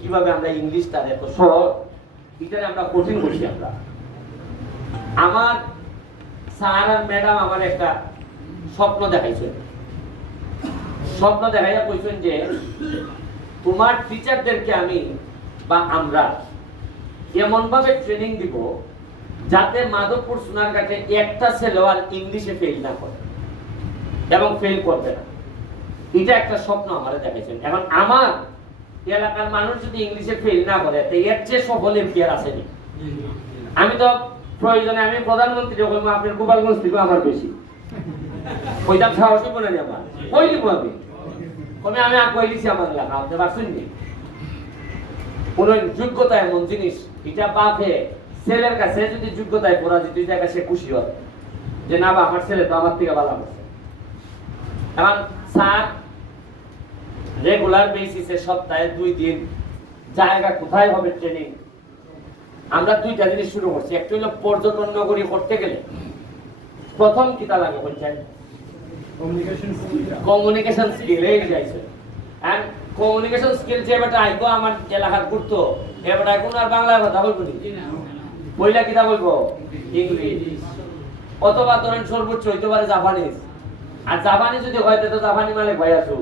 কিভাবে আমরা ইংলিশটা এত সহজ এটারে আমরা কঠিন করছি। আমরা আমার স্যার আর ম্যাডাম আমার একটা স্বপ্ন দেখাইছেন। স্বপ্ন দেখাইয়া কইছেন যে তোমার টিচারদেরকে আমি বা আমরা এমন ভাবে ট্রেনিং দিব যাতে মাধবপুর সোনারঘাটে একটা ছেলেও আর ইংলিশে ফেল না করে এবং ফেল করবে না। এটা একটা স্বপ্ন আমাদের দেখাইছেন। এখন আমার এলাকার মানুষ যদি ইংলিশে ফেল না করে তো এর চেয়ে সফল এমপিআর আসেনি। আমি তো প্রয়োজনে আমি প্রধানমন্ত্রী হইব, আপনার গোপালগঞ্জ থেকে আমার বেশি ওইটা সাহসী বলে নি আমার কই দিব আমি কমে আমি কই দিছি আমার এলাকা আপনি পারছেন নি। কোন যোগ্যতা এমন জিনিস এটা বাপে ছেলের কাছে যদি যোগ্যতায় পরাজিত জায়গা সে খুশি হয় যে না বা আমার ছেলে তো আমার থেকে ভালো আছে। এখন স্যার রেগুলার বেসিসে সপ্তাহে 2 দিন জায়গা কোথায় হবে ট্রেনিং, আমরা 2টা জিনিস শুরু করছি। একটা হলো পর্যটন নগরী করতে গেলে প্রথম কিতা লাগে বলছেন কমিউনিকেশন স্কিল। এই যাইছে এন্ড কমিউনিকেশন স্কিল যে বেটা আইবো আমার এলাকার ঘুরতো এবারে কোন আর বাংলা কথা বলবো নি, পয়লা কিতা বলবো ইংলিশ, অথবা ধরেন সর্বোচ্চ হইতে পারে জাপানিজ। আর জাপানি যদি হয় তো জাপানি মালিক ভাই আসু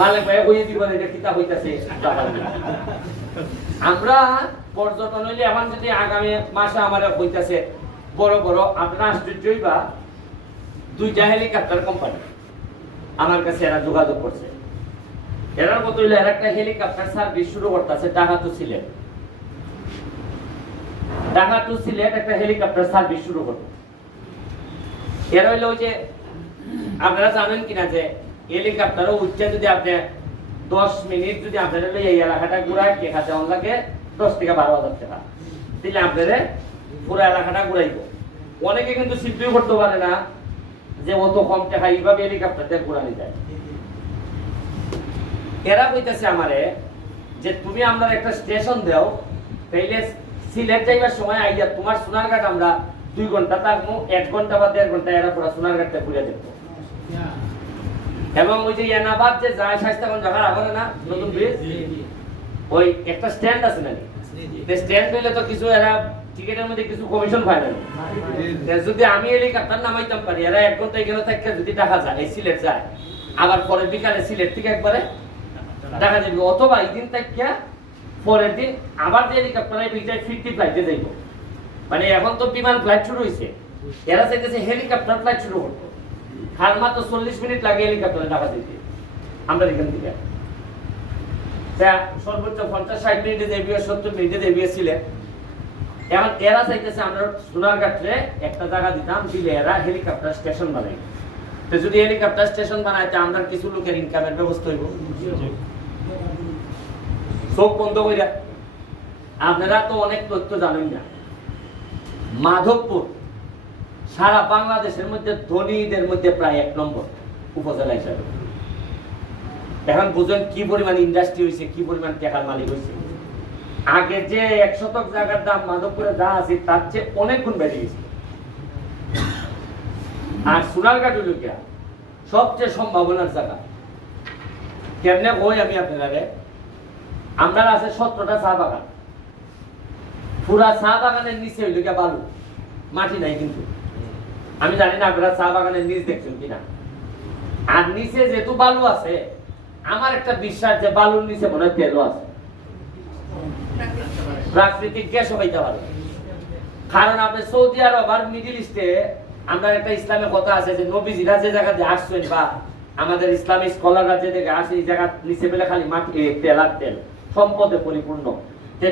মালিক ভাই কইয়ে দিব এটা কিতা হইতাছে জাপানি। আমরা পর্যটন হইলে এখন যদি আগামী মাসে আমাদের হইতাছে বড় বড় আপনারা আশ্চর্যই বা 2টা হেলিকপ্টার কোম্পানি আমার কাছে এরা যোগাযোগ করছে। এরার মতো হইলে এরা একটা হেলিকপ্টার সার্ভিস শুরু করতেছে ঢাকা টু সিলেট। ঢাকা টু সিলেট একটা হেলিকপ্টার সার্ভিস শুরু করবে। এরা হইলো ওই যে আপনারা জানেন কিনা যে হেলিকপ্টারও উঠছে যদি আপনি 10 মিনিট যদি আপনাদের এই এলাকাটা ঘুরায় কে খাতে লাগে 10 থেকে 12,000 টাকা দিলে আপনাদের পুরো এলাকাটা ঘুরাইব। অনেকে কিন্তু সিদ্ধই করতে পারে না যে অত কম টাকা এইভাবে হেলিকপ্টার দিয়ে ঘুরানো যায়। এরা কইতেছে আমারে যে তুমি আমরা একটা স্টেশন দাও তাইলে সিলেট যাইবার সময় আইয়া তোমার সোনারঘাট আমরা 2 ঘন্টা থাকবো, 1 ঘন্টা বা 1.5 ঘন্টা এরা পুরো সোনারঘাটটা ঘুরে দেখবো। এবং ওই যে ইয়ানাবাদ যে যায় স্বাস্থ্যগঞ্জ জায়গার আগে না নতুন ব্রিজ ওই একটা স্ট্যান্ড আছে নাকি স্ট্যান্ড হইলে তো কিছু এরা টিকেটের মধ্যে কিছু কমিশন পায় না। যদি আমি হেলিকপ্টার নামাইতাম পারি এরা 1 ঘন্টা এখানে থেকে যদি ঢাকা যায় এই সিলেট যায় আবার পরে বিকালে সিলেট থেকে একবারে ঢাকা যাবে, অথবা এই দিন থেকে পরের দিন আবার যে হেলিকপ্টারে বিজায় 50 ফ্লাইটে যাইব। মানে এখন তো বিমান ফ্লাইট শুরু হয়েছে, এরা চাইতেছে হেলিকপ্টার ফ্লাইট শুরু করতে। আর মাত্র 40 মিনিট লাগে হেলিকপ্টারে ঢাকা যেতে আমরা এখান থেকে। সর্বোচ্চ 50-60 মিনিটে যাইবে, 70 মিনিটে যাইবে সিলেট। এখন এরা চাইতেছে আমরা সোনারঘাটে একটা জায়গা দিতাম দিলে এরা হেলিকপ্টার স্টেশন বানাই। তো যদি হেলিকপ্টার স্টেশন বানাইতে আমরা কিছু লোকের ইনকামের ব্যবস্থা হইব। চোখ বন্ধ কইরা আপনারা তো অনেক তথ্য জানেন না, মাধবপুর সারা বাংলাদেশের মধ্যে ধনীদের মধ্যে প্রায় 1 নম্বর উপজেলা হিসাবে। এখন বুঝেন কি পরিমাণ ইন্ডাস্ট্রি হয়েছে, কি পরিমাণ টাকার মালিক হয়েছে। আগে যে 1 শতক জায়গার দাম মাধবপুরে যা আছে তার চেয়ে অনেক গুণ বেড়ে গেছে। আর সোনারঘাট হইল কি সবচেয়ে সম্ভাবনার জায়গা। কেমনে কই আমি আপনারা, আমরা আছে 17টা চা বাগান, পুরা চা বাগানের নিচে হইল গিয়া বালু, মাটি নাই। কিন্তু আমি জানি না আপনারা চা বাগানের নিচ দেখছেন কিনা। আর নিচে যেহেতু বালু আছে আমার একটা বিশ্বাস যে বালুর নিচে মনে হয় তেলও আছে, প্রাকৃতিক গ্যাসও হইতে পারে। কারণ আপনি সৌদি আরব আর মিডিল ইস্টে আমরা একটা ইসলামের কথা আছে যে নবীজিরা যে জায়গাতে আসছেন বা আমাদের ইসলামিক স্কলাররা যে জায়গায় আসে এই জায়গা নিচে পেলে খালি মাটি তেল আর তেল সম্পদে পরিপূর্ণ।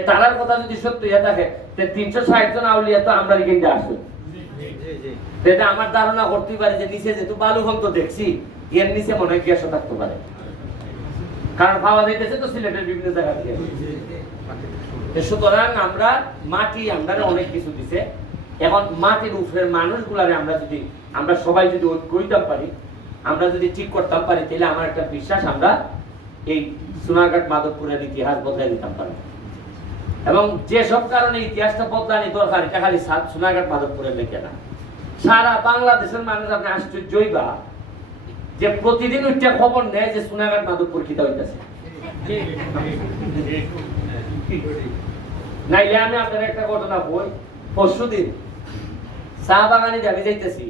তারার কথা যদি সত্য হয়ে থাকে 360 জন আউলিয়া তো আমরা এখানে আসবে। আমার ধারণা করতে পারে যে নিচে যেহেতু বালু ভক্ত দেখছি এর নিচে মনে হয় গ্যাসও থাকতে পারে, কারণ পাওয়া যাইতেছে তো সিলেটের বিভিন্ন জায়গা থেকে। সুতরাং আমরা মাটি আমরা অনেক কিছু দিছে। এখন মাটির উপরের মানুষগুলারে আমরা সবাই যদি ঐক্য হইতাম পারি, আমরা যদি ঠিক করতাম পারি তাহলে আমার একটা বিশ্বাস আমরা এই সোনারঘাট মাধবপুরের ইতিহাস বদলাই দিতাম পারি। এবং যেসব কারণে ইতিহাসটা বদলানি দরকার এটা খালি সোনারঘাট মাধবপুরের লেখে না, সারা বাংলাদেশের মানুষ আপনি আশ্চর্যই বা যে প্রতিদিন ওইটা খবর নেয় যে সোনারঘাট মাধবপুর কিতা হইতেছে। নাইলে আমি আপনার একটা ঘটনা বই। পরশুদিন চা বাগানে যাবে যাইতেছি,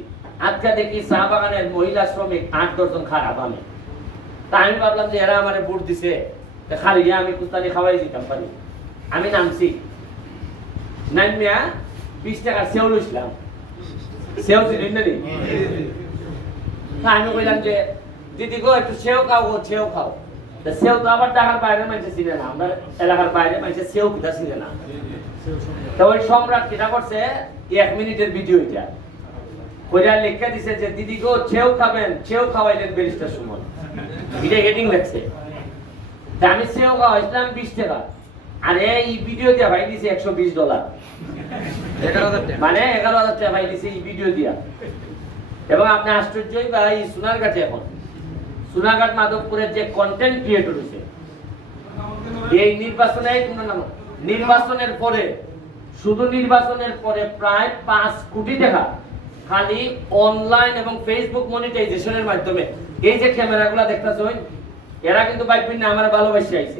আজকে দেখি চা বাগানের মহিলা শ্রমিক 8-10 জন খারাপ আমি। তা আমি ভাবলাম যে এরা আমার বুট দিছে, খালি আমি কুস্তানি খাওয়াই দিতাম পারি। আমি নামছি, নামিয়া 20 টাকার সেও লইছিলাম। সেও ছিলেন না নি? আমি কইলাম যে দিদি গো একটু সেও খাও, গো সেও খাও। সেও তো আবার ঢাকার বাইরে মানুষ চিনে না, আমরা এলাকার বাইরে মানুষ সেও কিটা চিনে না। তো ওই সম্রাট কিটা করছে 1 মিনিটের ভিডিও এটা কইরা লেখা দিছে যে দিদি গো সেও খাবেন, সেও খাওয়াইলেন ব্যারিস্টার সুমন, এটা হেডিং লেখছে। তা আমি সেও খাওয়াইছিলাম 20 টাকা, আর এই ভিডিও দিয়া ভাই দিছে $120, মানে 11,000 টাকা ভাই দিছে এই ভিডিও দিয়া। এবং আপনি আশ্চর্যই বা এই সোনারঘাটে এখন সোনারঘাট মাধবপুরের যে কন্টেন্ট ক্রিয়েটর হয়েছে এই নির্বাচনের পরে, শুধু নির্বাচনের পরে প্রায় 5 কোটি টাকা খালি অনলাইন এবং ফেসবুক মনিটাইজেশনের মাধ্যমে, এই যে ক্যামেরাগুলো দেখতেছেন এরা কিন্তু বাইপিন না আমার ভালোবাসি আইছে।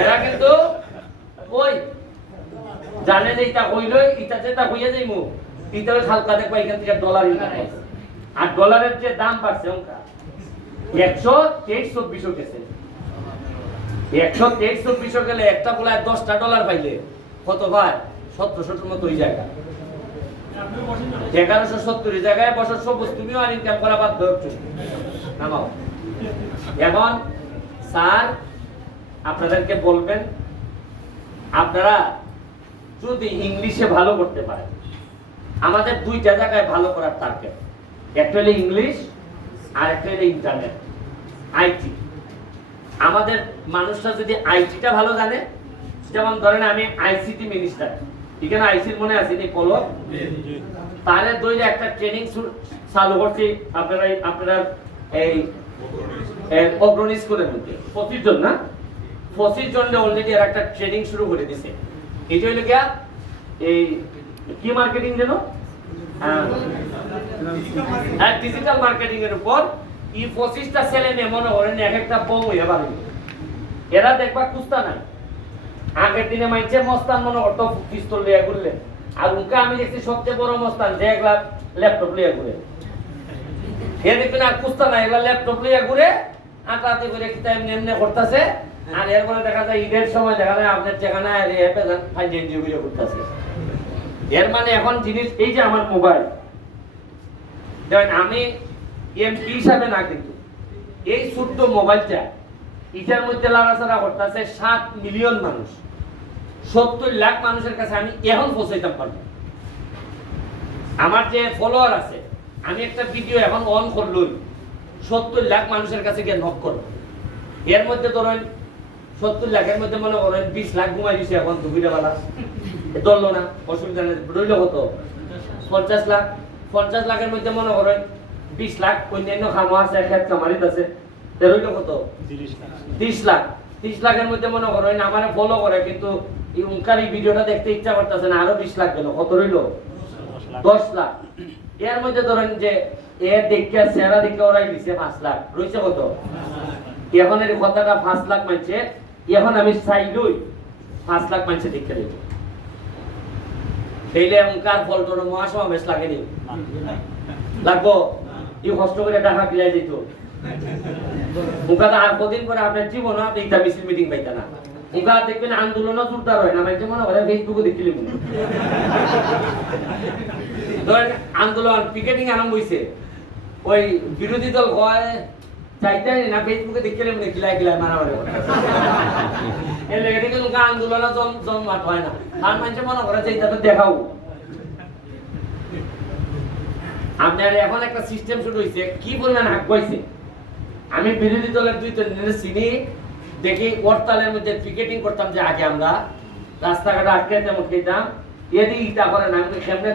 এরা কিন্তু ওই জানে যে এটা হইলই এটা যেটা হইয়া যাইমু এটা হালকা দেখবা এখান থেকে ডলার ইনকাম হয়। আর ডলারের যে দাম বাড়ছে ওটা 123-24 গেছে। 123-24 গেলে একটা বলায় $10 পাইলে কত ভাই 1700 মতো ওই জায়গা 1170 জায়গায় বছর সবুজ তুমিও আর ইনকাম করা বাধ্য হচ্ছ। নামাও। এখন স্যার আপনাদেরকে বলবেন আপনারা যদি ইংলিশে ভালো করতে পারেন, আমাদের 2টা জায়গায় ভালো করার টার্গেট, একটা হলো ইংলিশ আর একটা হলো ইন্টারনেট আইটি। আমাদের মানুষরা যদি আইটিটা ভালো জানে, যেমন ধরেন আমি আইসিটি মিনিস্টার, এখানে আইসির মনে আছে নি পলক, তারে দইলে একটা ট্রেনিং চালু করছি আপনারা এই অগ্রণী স্কুলের মধ্যে 25 জন না 25 জন অলরেডি আর একটা ট্রেনিং শুরু করে দিয়েছে। এটা হইলো গিয়া এই কি মার্কেটিং যেন ডিজিটাল মার্কেটিং এর উপর এই 25টা ছেলে মেয়ে মনে করেন এক একটা বউ হয়ে পারে। এরা দেখবা কুস্তা নাই, আগের দিনে মাইছে মস্তান মনে করতো পিস্তল লিয়া ঘুরলে, আর উনকা আমি দেখছি সবচেয়ে বড় মস্তান যে একলা ল্যাপটপ লিয়া ঘুরে। এ দেখবেন আর কুস্তা নাই, এগুলা ল্যাপটপ লিয়া ঘুরে আটাতে করে কিতা এমনি এমনি করতেছে। আর এরপরে দেখা যায় ঈদের সময় দেখা যায় আপনার ঠিকানা অ্যাপে ফাইন এনজিও ভিডিও করতেছে। এর মানে এখন জিনিস এই যে আমার মোবাইল দেখেন, আমি এমপি হিসাবে না, কিন্তু এই ছোট্ট মোবাইলটা এটার মধ্যে লাড়াচাড়া করতেছে 7 মিলিয়ন মানুষ, 70 লাখ মানুষের কাছে আমি এখন পৌঁছাইতে পারবো। আমার যে ফলোয়ার আছে, আমি একটা ভিডিও এখন অন করলই 70 লাখ মানুষের কাছে গিয়ে নক করবো। এর মধ্যে ধরেন 70 লাখের মধ্যে মনে করেন 20 লাখ ঘুমাই দিছে এখন দুপুরে বেলা, ধরলো না অসুবিধা নেই, রইল কত 50 লাখ। 50 লাখের মধ্যে মনে করেন 20 লাখ অন্যান্য খামো আছে, খেত খামারিত আছে, রইল কত 30 লাখ। 30 লাখের মধ্যে মনে করেন আমার ফলো করে, কিন্তু এই উনকার এই ভিডিওটা দেখতে ইচ্ছা করতেছে না, আরো 20 লাখ গেল, কত রইল 10 লাখ। এর মধ্যে ধরেন যে এর দেখে সেরা দেখে ওরাই দিছে 5 লাখ, রইছে কত এখন এর কথাটা 5 লাখ মানছে। এখন আমি চাইলই 5 লাখ মানছে দেখতে দেব, সেইলে উনকার ফলটোর মহাসমাবেশ লাগেনি লাগবো, এই কষ্ট করে টাকা কিলাই দিত উনকা আর কদিন পরে আপনার জীবন আপনি এটা মিছিল মিটিং পাইতা না। উনকা দেখবেন আন্দোলনও জোরদার হয় না, মানে মনে হয় ফেসবুকে দেখিলি মনে ধরেন আন্দোলন পিকেটিং আরম্ভ হইছে, ওই বিরোধী দল হয় চাইতাই না, ফেসবুকে দেখিলে মনে কিলাই কিলাই মারামারি করতেছে। এর লেগে দেখে উনকা আন্দোলনও জমজমাট হয় না, আর মানুষ মনে করে যে এটা তো দেখাও। আপনার এখন একটা সিস্টেম শুরু হয়েছে, কি পরিমাণ হাক পাইছে। আমি বিরোধী দলের 2-3 দিনের চিনি দেখি হরতালের মধ্যে পিকেটিং করতাম, যে আগে আমরা রাস্তাঘাট আটকে তেমন খেতাম, এদিকে ইটা করে না, আমি কেমনে